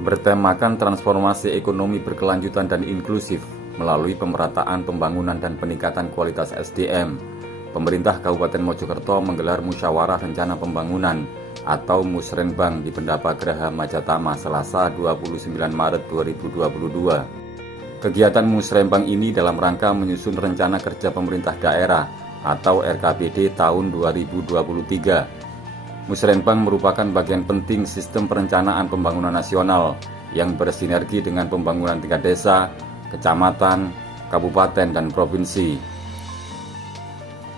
bertemakan transformasi ekonomi berkelanjutan dan inklusif melalui pemerataan pembangunan dan peningkatan kualitas SDM. Pemerintah Kabupaten Mojokerto menggelar musyawarah rencana pembangunan atau Musrenbang di Pendapa Geraha Majatama Selasa 29 Maret 2022. Kegiatan Musrenbang ini dalam rangka menyusun rencana kerja pemerintah daerah atau RKPD tahun 2023. Musrenbang merupakan bagian penting sistem perencanaan pembangunan nasional yang bersinergi dengan pembangunan tingkat desa, kecamatan, kabupaten, dan provinsi.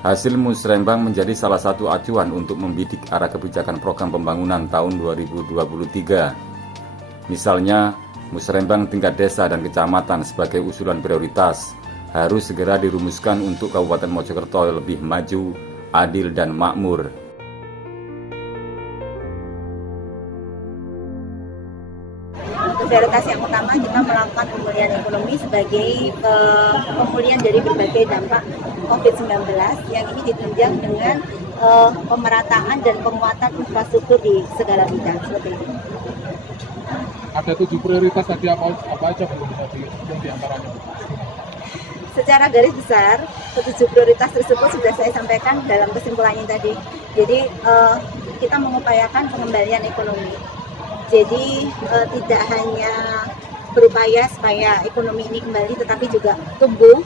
Hasil Musrenbang menjadi salah satu acuan untuk membidik arah kebijakan program pembangunan tahun 2023. Misalnya, Musrenbang tingkat desa dan kecamatan sebagai usulan prioritas harus segera dirumuskan untuk Kabupaten Mojokerto lebih maju, adil, dan makmur. Prioritas yang utama kita melakukan pemulihan ekonomi sebagai pemulihan dari berbagai dampak COVID-19 yang ini ditunjang dengan pemerataan dan penguatan infrastruktur di segala bidang seperti itu. Ada 7 prioritas tadi apa aja Bu yang diantaranya? Secara garis besar, 7 prioritas tersebut sudah saya sampaikan dalam kesimpulannya tadi. Jadi kita mengupayakan pengembalian ekonomi. Jadi tidak hanya berupaya supaya ekonomi ini kembali, tetapi juga tumbuh.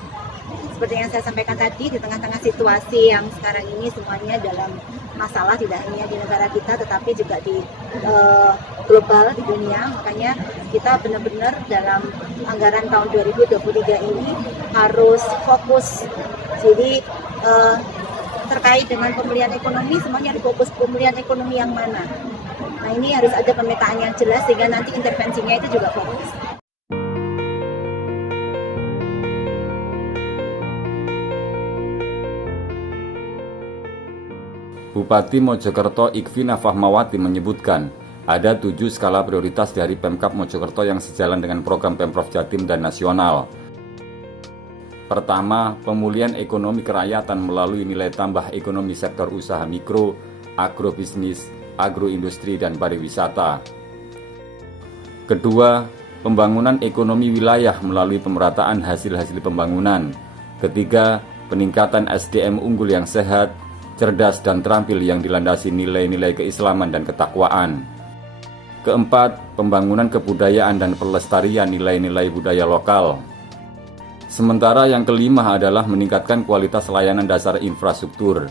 Seperti yang saya sampaikan tadi, di tengah-tengah situasi yang sekarang ini semuanya dalam masalah, tidak hanya di negara kita, tetapi juga di global, di dunia. Makanya kita benar-benar dalam anggaran tahun 2023 ini harus fokus. Jadi terkait dengan pemulihan ekonomi, semuanya difokus pemulihan ekonomi yang mana. Nah, ini harus ada pemetaan yang jelas sehingga nanti intervensinya itu juga fokus. Bupati Mojokerto Ikvina Fahmawati menyebutkan ada 7 skala prioritas dari Pemkab Mojokerto yang sejalan dengan program Pemprov Jatim dan nasional. Pertama, pemulihan ekonomi kerakyatan melalui nilai tambah ekonomi sektor usaha mikro, agrobisnis, agroindustri, dan pariwisata. Kedua, pembangunan ekonomi wilayah melalui pemerataan hasil-hasil pembangunan. Ketiga, peningkatan SDM unggul yang sehat, cerdas, dan terampil yang dilandasi nilai-nilai keislaman dan ketakwaan. Keempat, pembangunan kebudayaan dan pelestarian nilai-nilai budaya lokal. Sementara yang kelima adalah meningkatkan kualitas layanan dasar infrastruktur.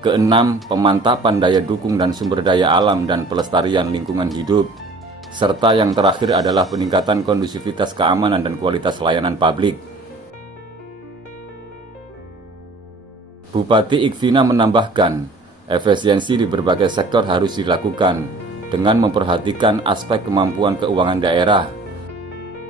Keenam, pemantapan daya dukung dan sumber daya alam dan pelestarian lingkungan hidup. Serta yang terakhir adalah peningkatan kondusivitas keamanan dan kualitas layanan publik. Bupati Ikvina menambahkan, efisiensi di berbagai sektor harus dilakukan dengan memperhatikan aspek kemampuan keuangan daerah,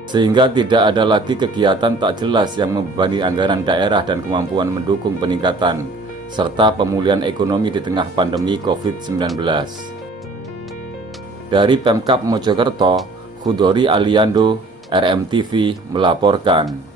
sehingga tidak ada lagi kegiatan tak jelas yang membebani anggaran daerah dan kemampuan mendukung peningkatan serta pemulihan ekonomi di tengah pandemi COVID-19. Dari Pemkab Mojokerto, Khudori Aliando, RMTV melaporkan.